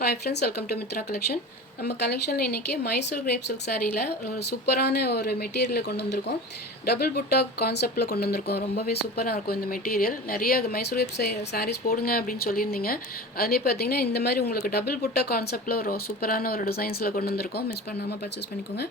Hi friends, welcome to Mitra Collection. நம்ம கலெக்ஷனில் இன்றைக்கி மைசூர் கிரேப் சில்க் சாரியில் ஒரு சூப்பரான ஒரு மெட்டீரியலை கொண்டு வந்திருக்கோம். டபுள் புட்டா கான்செப்டில் கொண்டு வந்திருக்கோம். ரொம்பவே சூப்பராக இருக்கும் இந்த மெட்டீரியல். நிறைய மைசூர் கிரேப் சாரீஸ் போடுங்க அப்படின்னு சொல்லியிருந்தீங்க. அதுலேயே பார்த்தீங்கன்னா இந்த மாதிரி உங்களுக்கு டபுள் புட்டா கான்செப்டில் ஒரு சூப்பரான ஒரு டிசைன்ஸில் கொண்டு வந்திருக்கோம். மிஸ் பண்ணாமல் பர்ச்சேஸ் பண்ணிக்கோங்க.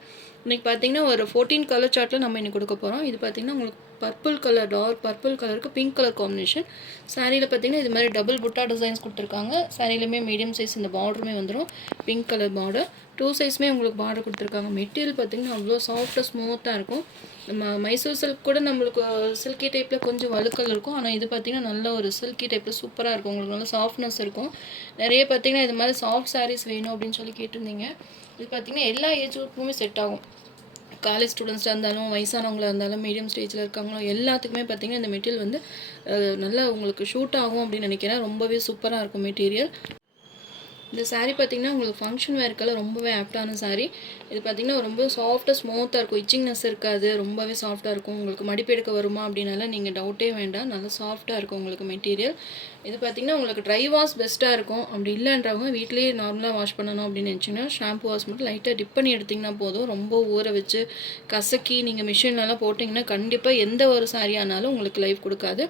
இன்றைக்கி பார்த்தீங்கன்னா ஒரு 14 கலர் சார்ட்டில் நம்ம இன்றைக்கி கொடுக்க போகிறோம். இது பார்த்தீங்கன்னா உங்களுக்கு பர்பிள் கலர், டார்க் பர்பிள் கலருக்கு பிங்க் கலர் காம்பினேஷன். சாரியில் பார்த்தீங்கன்னா இது மாதிரி டபுள் புட்டா டிசைன்ஸ் கொடுத்துருக்காங்க. சாரியிலுமே மீடியம் சைஸ் இந்த பார்டருமே வந்துடும். பிங்க் கலர் பார்டர், 2 சைஸுமே உங்களுக்கு பார்டர் கொடுத்துருக்காங்க. மெட்டீரியல் பார்த்திங்கன்னா அவ்வளோ சாஃப்டாக ஸ்மூத்தாக இருக்கும். நம்ம மைசூர் சில்க் கூட நம்மளுக்கு சில்கி டைப்பில் கொஞ்சம் வழுக்கல் இருக்கும். ஆனால் இது பார்த்திங்கன்னா நல்ல ஒரு சில்கி டைப்பில் சூப்பராக இருக்கும். உங்களுக்கு நல்ல சாஃப்ட்னஸ் இருக்கும். நிறைய பார்த்திங்கன்னா இது மாதிரி சாஃப்ட் சாரீஸ் வேணும் அப்படின்னு சொல்லி கேட்டிருந்தீங்க. இது பார்த்திங்கன்னா எல்லா ஏஜ் குரூப்புமே செட் ஆகும். காலேஜ் ஸ்டூடெண்ட்ஸாக இருந்தாலும், வயசானவங்களாக இருந்தாலும், மீடியம் ஸ்டேஜில் இருக்காங்களோ எல்லாத்துக்குமே பார்த்திங்கன்னா இந்த மெட்டீரியல் வந்து நல்லா உங்களுக்கு ஷூட் ஆகும் அப்படின்னு நினைக்கிறேன். ரொம்பவே சூப்பராக இருக்கும் மெட்டீரியல். இந்த சாரீ பார்த்திங்கன்னா உங்களுக்கு ஃபங்க்ஷன் வேர்க்கெல்லாம் ரொம்பவே ஆப்டான சாரீ. இது பார்த்திங்கன்னா ரொம்ப சாஃப்டாக ஸ்மூத்தாக இருக்கும். இச்சிங்னஸ் இருக்காது. ரொம்பவே சாஃப்டாக இருக்கும். உங்களுக்கு மடிப்பு எடுக்க வருமா அப்படின்னால நீங்கள் டவுட்டே வேண்டாம். நல்லா சாஃப்டாக இருக்கும் உங்களுக்கு மெட்டீரியல். இது பார்த்திங்கன்னா உங்களுக்கு ட்ரை வாஷ் பெஸ்ட்டாக இருக்கும். அப்படி இல்லைன்றவங்க வீட்லேயே நார்மலாக வாஷ் பண்ணணும் அப்படின்னு நினச்சிங்கன்னா ஷாம்பு வாஷ் மட்டும் லைட்டாக டிப் பண்ணி எடுத்திங்கன்னா போதும். ரொம்ப ஊற வச்சு கசக்கி நீங்கள் மிஷின்லலாம் போட்டிங்கன்னா கண்டிப்பாக எந்த ஒரு சாரீ ஆனாலும் உங்களுக்கு லைஃப் கொடுக்காது.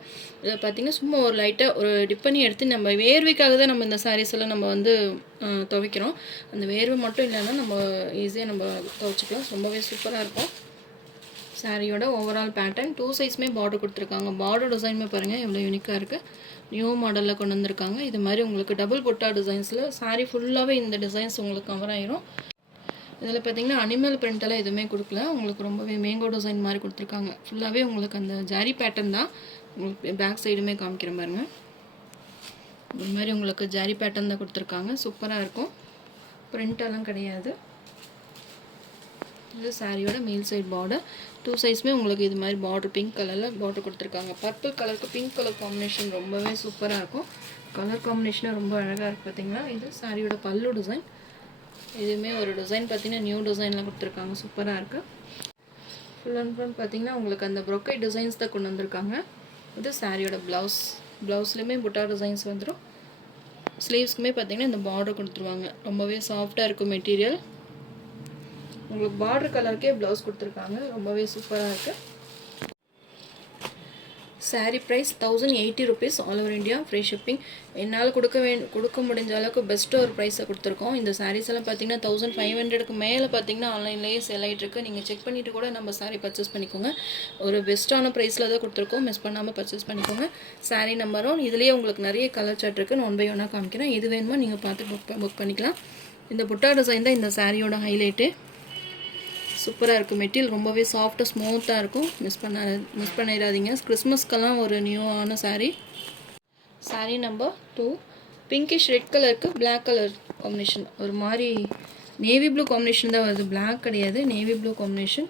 இதை பார்த்திங்கன்னா சும்மா ஒரு லைட்டாக ஒரு டிப் பண்ணி எடுத்து நம்ம வேர்வைக்காக தான் நம்ம இந்த சாரீஸ் எல்லாம் நம்ம வந்து துவைக்கிறோம். அந்த வேர்வை மட்டும் இல்லைன்னா நம்ம ஈஸியாக நம்ம துவைச்சிக்கலாம். ரொம்பவே சூப்பராக இருக்கும். சாரியோட ஓவரால் பேட்டர்ன் 2 சைஸுமே பார்டர் கொடுத்துருக்காங்க. பார்டர் டிசைனுமே பாருங்கள் எவ்வளோ யூனிக்காக இருக்குது. நியூ மாடலில் கொண்டு வந்திருக்காங்க. இது மாதிரி உங்களுக்கு டபுள் பொட்டா டிசைன்ஸில் சாரீ ஃபுல்லாகவே இந்த டிசைன்ஸ் உங்களுக்கு கவர் ஆயிரும். இதில் பார்த்திங்கன்னா அனிமல் பிரிண்டெல்லாம் எதுவுமே கொடுக்கல. உங்களுக்கு ரொம்பவே மேங்கோ டிசைன் மாதிரி கொடுத்துருக்காங்க. ஃபுல்லாகவே உங்களுக்கு அந்த ஜாரி பேட்டர்ன் தான். உங்களுக்கு பேக் சைடுமே காமிக்கிற பாருங்க. இது மாதிரி உங்களுக்கு ஜாரி பேட்டர்ன் தான் கொடுத்துருக்காங்க. சூப்பராக இருக்கும். பிரிண்டெல்லாம் கிடையாது. இது சாரியோட மேல் சைடு பார்டர். 2 சைஸுமே உங்களுக்கு இது மாதிரி பார்டர் பிங்க் கலரில் பார்டர் கொடுத்துருக்காங்க. பர்பிள் கலருக்கு பிங்க் கலர் காம்பினேஷன் ரொம்பவே சூப்பராக இருக்கும். கலர் காம்பினேஷனும் ரொம்ப அழகாக இருக்குது பார்த்தீங்களா. இது சாரியோட பல்லு டிசைன். இதுவுமே ஒரு டிசைன் பார்த்தீங்கன்னா நியூ டிசைனில் கொடுத்துருக்காங்க. சூப்பராக இருக்குது. ஃபுல் அண்ட் ஃபுல் பார்த்தீங்கன்னா உங்களுக்கு அந்த ப்ரொக்கை டிசைன்ஸ் தான் கொண்டு வந்திருக்காங்க. இது சாரியோட ப்ளவுஸ். ப்ளவுஸ்லேயுமே புட்டா டிசைன்ஸ் வந்துடும். ஸ்லீவ்ஸ்க்குமே பார்த்தீங்கன்னா இந்த பார்டர் கொடுத்துருவாங்க. ரொம்பவே சாஃப்டாக இருக்கும் மெட்டீரியல். உங்களுக்கு பார்டர் கலருக்கே ப்ளவுஸ் கொடுத்துருக்காங்க. ரொம்பவே சூப்பராக இருக்குது. Sari price 1080 rupees all over India. Free shipping. என்னால் கொடுக்க முடிஞ்ச அளவுக்கு பெஸ்ட்டாக ஒரு ப்ரைஸை கொடுத்துருக்கோம். இந்த சாரீஸ் எல்லாம் பார்த்தீங்கன்னா 1500க்கு மேலே பார்த்தீங்கன்னா ஆன்லைன்லேயே சேல் ஆகிட்டுருக்கு. நீங்கள் செக் பண்ணிவிட்டு கூட நம்ம சாரீ பர்ச்சேஸ் பண்ணிக்கோங்க. ஒரு பெஸ்ட்டான ப்ரைஸில் தான் கொடுத்துருக்கோம். மிஸ் பண்ணாமல் பர்ச்சேஸ் பண்ணிக்கோங்க. சாரீ நம்பரும் இதுலேயே உங்களுக்கு நிறைய கலர் சார்ட் இருக்குது. 1 by 1 காமிக்கிறேன். எது வேணுமோ நீங்கள் பார்த்து புக் பண்ணிக்கலாம். இந்த புட்டா டிசைன் தான் இந்த சாரியோட ஹைலைட்டு. சூப்பராக இருக்கும். மெட்டீரியல் ரொம்பவே சாஃப்டாக ஸ்மூத்தாக இருக்கும். மிஸ் பண்ணிடாதீங்க. கிறிஸ்மஸ்க்கெல்லாம் ஒரு நியூவான sari. Sari number 2 pinkish red கலருக்கு பிளாக் கலர் காம்பினேஷன். ஒரு மாதிரி நேவி ப்ளூ காம்பினேஷன் தான் வருது. பிளாக் கிடையாது, நேவி ப்ளூ காம்பினேஷன்.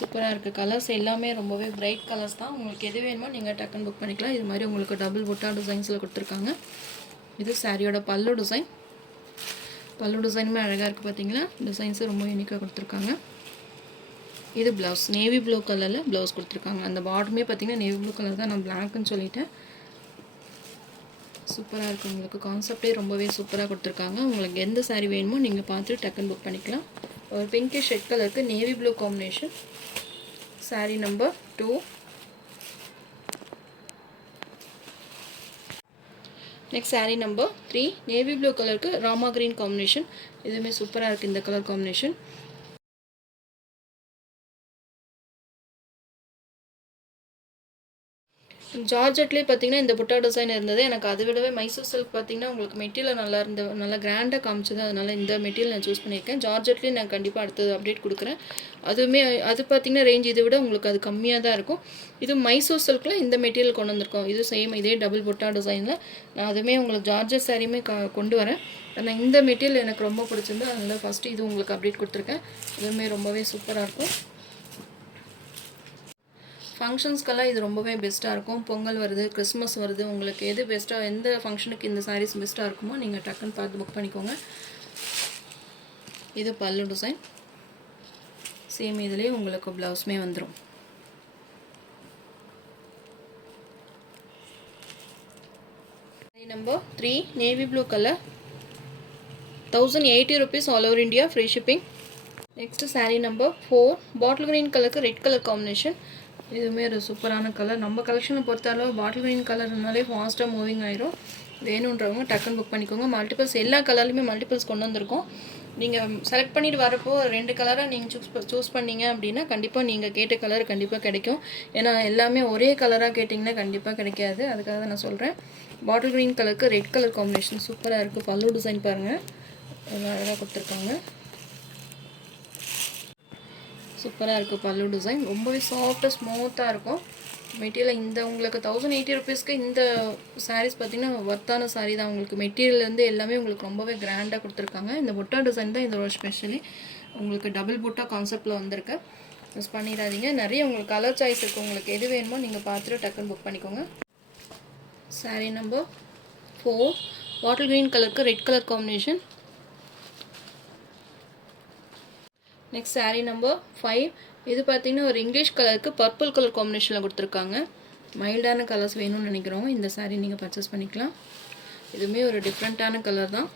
சூப்பராக இருக்குது. கலர்ஸ் எல்லாமே ரொம்பவே பிரைட் கலர்ஸ் தான். உங்களுக்கு எது வேணுமோ நீங்கள் டக்குன்னு புக் பண்ணிக்கலாம். இது மாதிரி உங்களுக்கு டபுள் புட்டா டிசைன்ஸில் கொடுத்துருக்காங்க. இது சாரியோட பல்லு டிசைன். பல்லு டிசைனுமே அழகாக இருக்குது பார்த்தீங்களா. டிசைன்ஸு ரொம்ப யூனிக்காக கொடுத்துருக்காங்க. இது ப்ளவுஸ் நேவி ப்ளூ கலரில் ப்ளவுஸ் கொடுத்துருக்காங்க. அந்த பார்டருமே பார்த்தீங்கன்னா நேவி ப்ளூ கலர் தான். நான் பிளாக்னு சொல்லிட்டேன். சூப்பராக இருக்குது. உங்களுக்கு கான்செப்டே ரொம்பவே சூப்பராக கொடுத்துருக்காங்க. உங்களுக்கு எந்த சாரீ வேணுமோ நீங்கள் பார்த்து டக்குன்னு புக் பண்ணிக்கலாம். ஒரு பிங்கிஷ் ரெட் கலருக்கு navy blue combination. Sari number 2. Next sari number 3 navy blue கலருக்கு ராமா கிரீன் காம்பினேஷன். இதுவுமே சூப்பராக இருக்குது இந்த கலர் காம்பினேஷன். ஜார்ஜெட்லேயே பார்த்தீங்கன்னா இந்த புட்டா டிசைன் இருந்தது. எனக்கு அதை விடவே மைசூர் சில்க் பார்த்தீங்கன்னா உங்களுக்கு மெட்டீரியல் நல்லா கிராண்டாக காமிச்சது. அதனால் இந்த மெட்டீரியல் நான் சூஸ் பண்ணியிருக்கேன். ஜார்ஜெட்லேயே நான் கண்டிப்பாக அடுத்தது அப்டேட் கொடுக்குறேன். அது பார்த்தீங்கன்னா ரேஞ்ச் இதை விட உங்களுக்கு அது கம்மியாக தான் இருக்கும். இது மைசூர் சில்கில் இந்த மெட்டீரியல் கொண்டு வந்திருக்கோம். இது சேம் இதே டபுள் புட்டா டிசைனில் நான் அதுவுமே உங்களுக்கு ஜார்ஜெட் சாரியுமே கொண்டு வரேன். ஆனால் இந்த மெட்டீரியல் எனக்கு ரொம்ப பிடிச்சிருந்து அதனால் ஃபஸ்ட்டு இது உங்களுக்கு அப்டேட் கொடுத்துருக்கேன். இதுவுமே ரொம்பவே சூப்பராக இருக்கும். ஃபங்க்ஷன்ஸ்க்கெல்லாம் இது ரொம்பவே பெஸ்ட்டாக இருக்கும். பொங்கல் வருது, கிறிஸ்மஸ் வருது. உங்களுக்கு எது பெஸ்ட்டாக, எந்த ஃபங்க்ஷனுக்கு இந்த சாரீஸ் பெஸ்ட்டாக இருக்குமோ நீங்கள் டக்குன்னு பார்த்து புக் பண்ணிக்கோங்க. இது பல்லு டிசைன். சேம் இதுலேயே உங்களுக்கு ப்ளவுஸுமே வந்துடும். Number 3 navy blue color, 1080 rupees all over India, free shipping. Next saree number 4 bottle green color red color combination. இதுவுமே ஒரு சூப்பரான கலர். நம்ம கலெக்ஷனை பொறுத்தளவு பாட்டில் க்ரீன் கலர்னாலே ஃபாஸ்ட்டாக மூவிங் ஆயிரும். வேணுன்றவங்க டக்குன்னு புக் பண்ணிக்கோங்க. மல்டிபிள்ஸ் எல்லா கலர்லையுமே மல்டிபிள்ஸ் கொண்டு வந்திருக்கோம். நீங்கள் செலக்ட் பண்ணிட்டு வரப்போ 2 கலராக நீங்கள் சூஸ் பண்ணீங்க அப்படின்னா கண்டிப்பாக நீங்கள் கேட்ட கலர் கண்டிப்பாக கிடைக்கும். ஏன்னா எல்லாமே ஒரே கலராக கேட்டிங்கன்னா கண்டிப்பாக கிடைக்காது. அதுக்காக தான் நான் சொல்கிறேன். பாட்டில் க்ரீன் கலருக்கு ரெட் கலர் காம்பினேஷன் சூப்பராக இருக்குது. பல்லு டிசைன் பாருங்கள், அழகாக கொடுத்துருக்காங்க. சூப்பராக இருக்குது பல்லு டிசைன். ரொம்பவே சாஃப்டாக ஸ்மூத்தாக இருக்கும் மெட்டீரியல். இந்த உங்களுக்கு 1080 ருபீஸ்க்கு இந்த சாரீஸ் பார்த்திங்கன்னா ஒர்த்தான சாரீ தான். உங்களுக்கு மெட்டீரியல்லேருந்து எல்லாமே உங்களுக்கு ரொம்பவே கிராண்டாக கொடுத்துருக்காங்க. இந்த புட்டா டிசைன் தான் இதோட ஸ்பெஷலி. உங்களுக்கு டபுள் புட்டா கான்செப்டில் வந்திருக்கு. மிஸ் பண்ணிடாதீங்க. நிறைய உங்களுக்கு கலர் சாய்ஸ் இருக்குது. உங்களுக்கு எது வேணுமோ நீங்கள் பார்த்துட்டு டக்குன்னு புக் பண்ணிக்கோங்க. சாரீ நம்பர் 4 பாட்டில் க்ரீன் கலருக்கு red colour combination. Next sari number 5 இது பார்த்தீங்கன்னா ஒரு இங்கிலீஷ் கலருக்கு பர்பிள் கலர் காம்பினேஷனில் கொடுத்துருக்காங்க. மைல்டான கலர்ஸ் வேணும்னு நினைக்கிறோம் இந்த சாரீ நீங்கள் பர்ச்சேஸ் பண்ணிக்கலாம். இதுவுமே ஒரு டிஃப்ரெண்ட்டான கலர் தான்.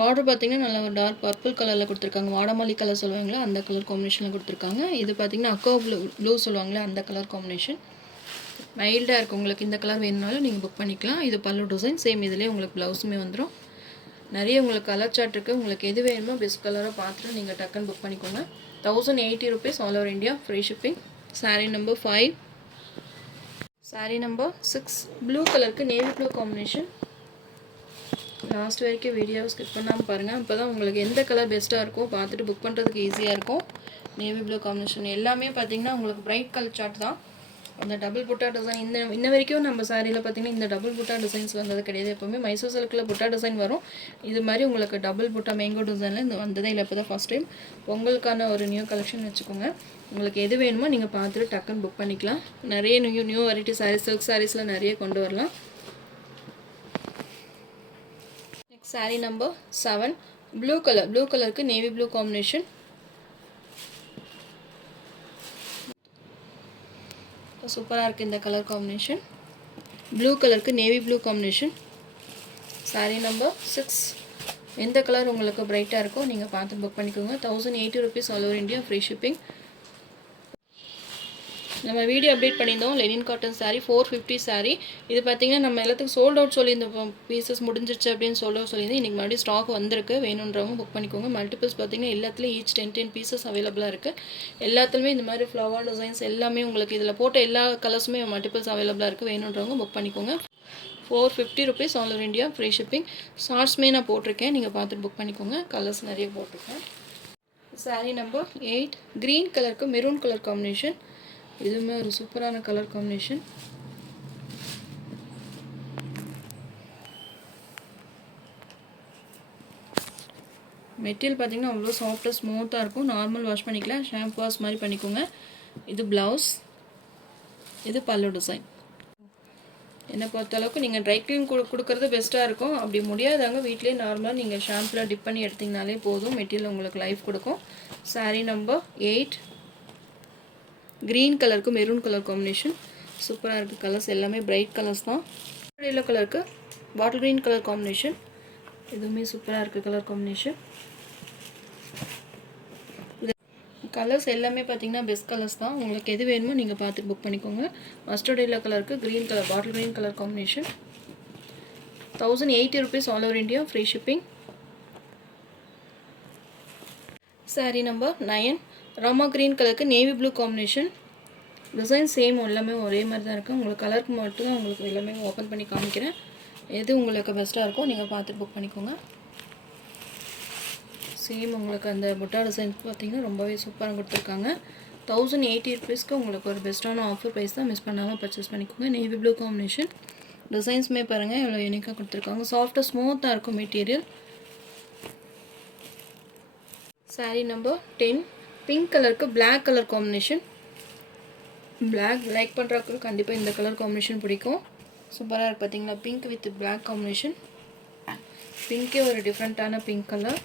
பார்டர் பார்த்தீங்கன்னா நல்லா ஒரு டார்க் பர்பிள் கலரில் கொடுத்துருக்காங்க. வாடாமல்லி கலர் சொல்லுவாங்களா அந்த கலர் காம்பினேஷனில் கொடுத்துருக்காங்க. இது பார்த்தீங்கன்னா அக்கோ ப்ளூ சொல்லுவாங்களா அந்த கலர் காம்பினேஷன். மைல்டாக இருக்கும். உங்களுக்கு இந்த கலர் வேணுனாலும் நீங்கள் புக் பண்ணிக்கலாம். இது பல்லு டிசைன் சேம். இதிலே உங்களுக்கு ப்ளவுஸுமே வந்துடும். நிறைய உங்களுக்கு கலர் சார்ட் இருக்குது. உங்களுக்கு எது வேணுமோ பெஸ்ட் கலராக பார்த்துட்டு நீங்கள் டக்குன்னு புக் பண்ணிக்கோங்க. 1080 rupees all over India, free shipping. Saree number 5. Saree number 6 blue கலருக்கு நேவி ப்ளூ காம்பினேஷன். லாஸ்ட் வரைக்கும் வீடியோவை ஸ்கிப் பண்ணாமல் பாருங்கள். அப்போ தான் உங்களுக்கு எந்த கலர் பெஸ்ட்டாக இருக்கோ பார்த்துட்டு புக் பண்ணுறதுக்கு ஈஸியாக இருக்கும். நேவி ப்ளூ காம்பினேஷன் எல்லாமே பார்த்தீங்கன்னா உங்களுக்கு பிரைட் கலர் சார்ட் தான். அந்த டபுள் புட்டா டிசைன் இன்ன வரைக்கும் நம்ம சாரியில் பார்த்திங்கன்னா இந்த டபுள் புட்டா டிசைன்ஸ் வந்தது கிடையாது. எப்போவுமே மைசூர் சில்கில் புட்டா டிசைன் வரும். இது மாதிரி உங்களுக்கு டபுள் புட்டா மேங்கோ டிசைனில் இந்த வந்ததே இல்லை. இப்போ தான் ஃபஸ்ட் டைம். உங்களுக்கான ஒரு நியூ கலெக்ஷன் வச்சுக்கோங்க. உங்களுக்கு எது வேணுமோ நீங்கள் பார்த்துட்டு டக்குன்னு புக் பண்ணிக்கலாம். நிறைய நியூ வெரைட்டி சாரீஸ் சில்க் சாரீஸில் நிறைய கொண்டு வரலாம். நெக்ஸ்ட் சாரீ நம்பர் 7 ப்ளூ கலருக்கு நேவி ப்ளூ காம்பினேஷன். சூப்பராக இருக்குது இந்த கலர் காம்பினேஷன். ப்ளூ கலருக்கு navy blue combination. Sari number 6 எந்த கலர் உங்களுக்கு பிரைட்டாக இருக்கோ நீங்கள் பார்த்து புக் பண்ணிக்கோங்க. 1080 rupees all over India, free shipping. நம்ம வீடியோ அப்டேட் பண்ணியிருந்தோம் லெனின் காட்டன் சாரீ 450 சாரீ. இது பார்த்திங்கன்னா நம்ம எல்லாத்துக்கும் சோல்ட் அவுட் சொல்லியிருந்தோம். பீசஸ் முடிஞ்சிருச்சு அப்படின்னு சொல்லியிருந்தோம். இன்றைக்கி மறுபடியும் ஸ்டாக் வந்திருக்கு. வேணுன்றவங்க புக் பண்ணிக்கோங்க. மல்டிபிள்ஸ் பார்த்திங்கன்னா எல்லாத்துலேயும் ஈச் 10 பீசஸ் அவைலபிளாக இருக்குது. எல்லாத்துலேயுமே இந்த மாதிரி ஃப்ளவர் டிசைன்ஸ் எல்லாமே உங்களுக்கு இதில் போட்ட எல்லா கலர்ஸுமே மல்டிபிள்ஸ் அவைலபிளாக இருக்குது. வேணுன்றவங்க புக் பண்ணிக்கோங்க. 450 rupees all over India, free shipping. ஷார்ட்ஸ்மே நான் போட்டிருக்கேன். நீங்கள் பார்த்துட்டு புக் பண்ணிக்கோங்க. கலர்ஸ் நிறைய போட்டிருக்கேன். சாரீ நம்பர் 8 க்ரீன் கலருக்கு மெரூன் கலர் காம்பினேஷன். இதுவுமே ஒரு சூப்பரான கலர் காம்பினேஷன். மெட்டீரியல் பார்த்திங்கன்னா அவ்வளோ சாஃப்டாக ஸ்மூத்தாக இருக்கும். நார்மல் வாஷ் பண்ணிக்கலாம். ஷாம்பு வாஷ் மாதிரி பண்ணிக்கோங்க. இது ப்ளவுஸ், இது பல்லு டிசைன். என்னை பொறுத்தளவுக்கு நீங்கள் ட்ரை க்ளீன் கொடுக்குறது பெஸ்ட்டாக இருக்கும். அப்படி முடியாதவங்க வீட்டிலே நார்மலாக நீங்கள் ஷாம்பில் டிப் பண்ணி எடுத்திங்கனாலே போதும். மெட்டீரியல் உங்களுக்கு லைஃப் கொடுக்கும். சாரீ நம்பர் 8 க்ரீன் கலருக்கு மெரூன் கலர் காம்பினேஷன். சூப்பராக இருக்குது. கலர்ஸ் எல்லாமே பிரைட் கலர்ஸ் தான். எல்லோ கலருக்கு பாட்டில் க்ரீன் கலர் காம்பினேஷன். இதுவுமே சூப்பராக இருக்குது கலர் காம்பினேஷன். கலர்ஸ் எல்லாமே பார்த்தீங்கன்னா பெஸ்ட் கலர்ஸ் தான். உங்களுக்கு எது வேணுமோ நீங்கள் பார்த்து புக் பண்ணிக்கோங்க. மஸ்டர்ட் எல்லோ கலருக்கு green colour bottle green colour combination. 1080 rupees all over India, free shipping. Sari number 9 Rama green கலருக்கு navy blue combination. Design same எல்லாமே ஒரே மாதிரி தான் இருக்குது. உங்களுக்கு கலருக்கு மட்டும் தான் உங்களுக்கு எல்லாமே ஓப்பன் பண்ணி காமிக்கிறேன். எது உங்களுக்கு பெஸ்ட்டாக இருக்கோ நீங்கள் பார்த்து புக் பண்ணிக்கோங்க. சேம் உங்களுக்கு அந்த புட்டா டிசைன் பார்த்திங்கன்னா ரொம்பவே சூப்பராக கொடுத்துருக்காங்க. 1080 rupeesக்கு உங்களுக்கு ஒரு பெஸ்ட்டான ஆஃபர் ப்ரைஸ் தான். மிஸ் பண்ணாமல் பர்ச்சேஸ் பண்ணிக்கோங்க. Navy blue combination. டிசைன்ஸுமே பாருங்கள் எவ்வளோ யூனிக்காக கொடுத்துருக்காங்க. சாஃப்டாக ஸ்மூத்தாக இருக்கும் மெட்டீரியல். சாரீ நம்பர் 10 பிங்க் கலருக்கு black colour combination. Black like பண்ணுறதுக்கு கண்டிப்பாக இந்த கலர் காம்பினேஷன் பிடிக்கும். சூப்பராக இருக்குது பார்த்தீங்களா. Pink with black combination. பிங்க்கே ஒரு டிஃப்ரெண்ட்டான pink colour.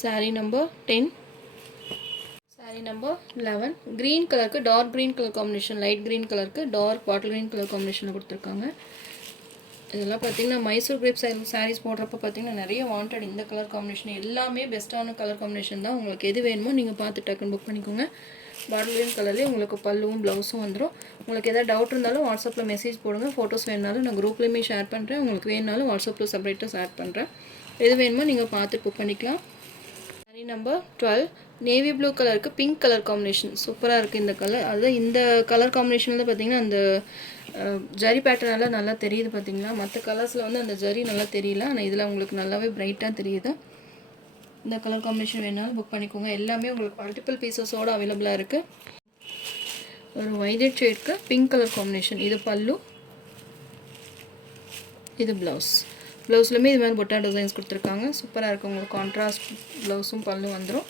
Sari number 10 sari number 11 green கலருக்கு dark green colour combination, light green கலருக்கு டார்க் பாட்டில் க்ரீன் கலர் காம்பினேஷனில் கொடுத்துருக்காங்க. இதெல்லாம் பார்த்தீங்கன்னா மைசூர் கிரேப் சாரீஸ் போடுறப்ப பார்த்தீங்கன்னா நிறைய வாண்டட் இந்த கலர் காம்பினேஷன் எல்லாமே பெஸ்ட்டான கலர் காம்பினேஷன் தான். உங்களுக்கு எது வேணுமோ நீங்கள் பார்த்து டக்குன்னு புக் பண்ணிக்கோங்க. பாட்டில் க்ரீன் கலர்லேயே உங்களுக்கு பல்லுவும் ப்ளவுஸும் வந்துடும். உங்களுக்கு எதாவது டவுட் இருந்தாலும் வாட்ஸ்அப்பில் மெசேஜ் போடுங்க. ஃபோட்டோஸ் வேணுனாலும் நான் குரூப்லேயுமே ஷேர் பண்ணுறேன். உங்களுக்கு வேணுனாலும் வாட்ஸ்அப்பில் செப்பரேட்டாக ஷேர் பண்ணுறேன். எது வேணுமோ நீங்கள் பார்த்து புக் பண்ணிக்கலாம். சாரி நம்பர் 12 நேவி ப்ளூ கலருக்கு பிங்க் கலர் காம்பினேஷன் சூப்பராக இருக்குது இந்த கலர். அதுதான் இந்த கலர் காம்பினேஷனில் பார்த்தீங்கன்னா அந்த ஜரி பேட்டர்னெல்லாம் நல்லா தெரியுது பார்த்தீங்களா. மற்ற கலர்ஸில் வந்து அந்த ஜரி நல்லா தெரியல, ஆனால் இதில் உங்களுக்கு நல்லாவே பிரைட்டாக தெரியுது. இந்த கலர் காம்பினேஷன் வேணாலும் புக் பண்ணிக்கோங்க. எல்லாமே உங்களுக்கு மல்டிபிள் பீசஸோடு அவைலபிளாக இருக்குது. ஒரு வைலட் ஷேட்க்கு பிங்க் கலர் காம்பினேஷன். இது பல்லு, இது ப்ளவுஸ். ப்ளவுஸ்லையுமே இது மாதிரி பொட்டா டிசைன்ஸ் கொடுத்துருக்காங்க. சூப்பராக இருக்குது. உங்களுக்கு கான்ட்ராஸ்ட் ப்ளவுஸும் பல்லு வந்துடும்.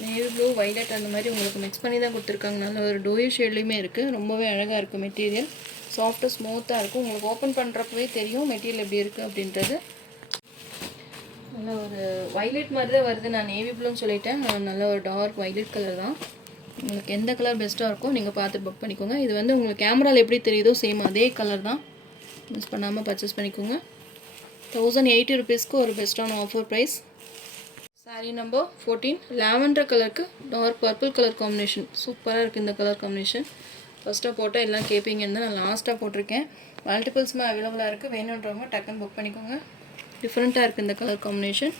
நேவி ப்ளூ வைலட் அந்த மாதிரி உங்களுக்கு மிக்ஸ் பண்ணி தான் கொடுத்துருக்காங்க. நல்ல ஒரு டோயி ஷேட்லேயுமே இருக்குது. ரொம்பவே அழகாக இருக்குது. மெட்டீரியல் சாஃப்டாக ஸ்மூத்தாக இருக்கும். உங்களுக்கு ஓப்பன் பண்ணுறப்பவே தெரியும் மெட்டீரியல் எப்படி இருக்குது அப்படின்றது. நல்ல ஒரு வைலட் மாதிரி தான் வருது. நான் நேவி ப்ளூன்னு சொல்லிட்டேன். நல்ல ஒரு டார்க் வைலட் கலர் தான். உங்களுக்கு எந்த கலர் பெஸ்ட்டாக இருக்கோ நீங்கள் பார்த்து புக் பண்ணிக்கோங்க. இது வந்து உங்களுக்கு கேமராவில் எப்படி தெரியுதோ சேம் அதே கலர் தான். மிஸ் பண்ணாமல் பர்ச்சேஸ் பண்ணிக்கோங்க. 1080 ருபீஸ்க்கு ஒரு பெஸ்ட்டான offer price. Sari number 14 lavender கலருக்கு டார்க் பர்பிள் கலர் காம்பினேஷன். சூப்பராக இருக்குது இந்த கலர் காம்பினேஷன். ஃபஸ்ட்டாக போட்டால் எல்லாம் கேட்பீங்கன்னு தான் நான் லாஸ்ட்டாக போட்டிருக்கேன். மல்டிபிள்ஸுமே அவைலபிளாக இருக்குது. வேணுன்றவங்க டக்குன்னு புக் பண்ணிக்கோங்க. டிஃப்ரெண்ட்டாக இருக்குது இந்த கலர் காம்பினேஷன்.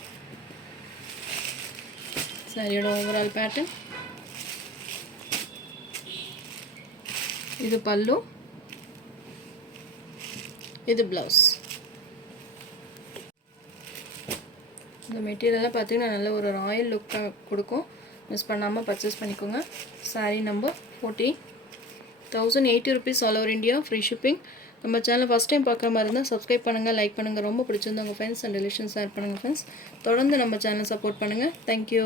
சாரியோட ஓவரால் பேட்டர்ன் இது பல்லு, இது ப்ளவுஸ். இந்த மெட்டீரியலாக பார்த்தீங்கன்னா நல்ல ஒரு ராயல் லுக்காக கொடுக்கும். மிஸ் பண்ணாமல் பர்ச்சேஸ் பண்ணிக்கோங்க. Sari number 14 1080 rupees all over India free shipping. நம்ம சேனல் ஃபஸ்ட் டைம் பார்க்குற மாதிரி இருந்தால் சப்ஸ்கிரைப் பண்ணுங்கள், லைக் பண்ணுங்கள். ரொம்ப பிடிச்சிருந்தா உங்கள் ஃப்ரெண்ட்ஸ் அண்ட் ரிலேஷன்ஸ் ஷேர் பண்ணுங்கள் ஃப்ரெண்ட்ஸ். தொடர்ந்து நம்ம சேனல் சப்போர்ட் பண்ணுங்கள். தேங்க்யூ.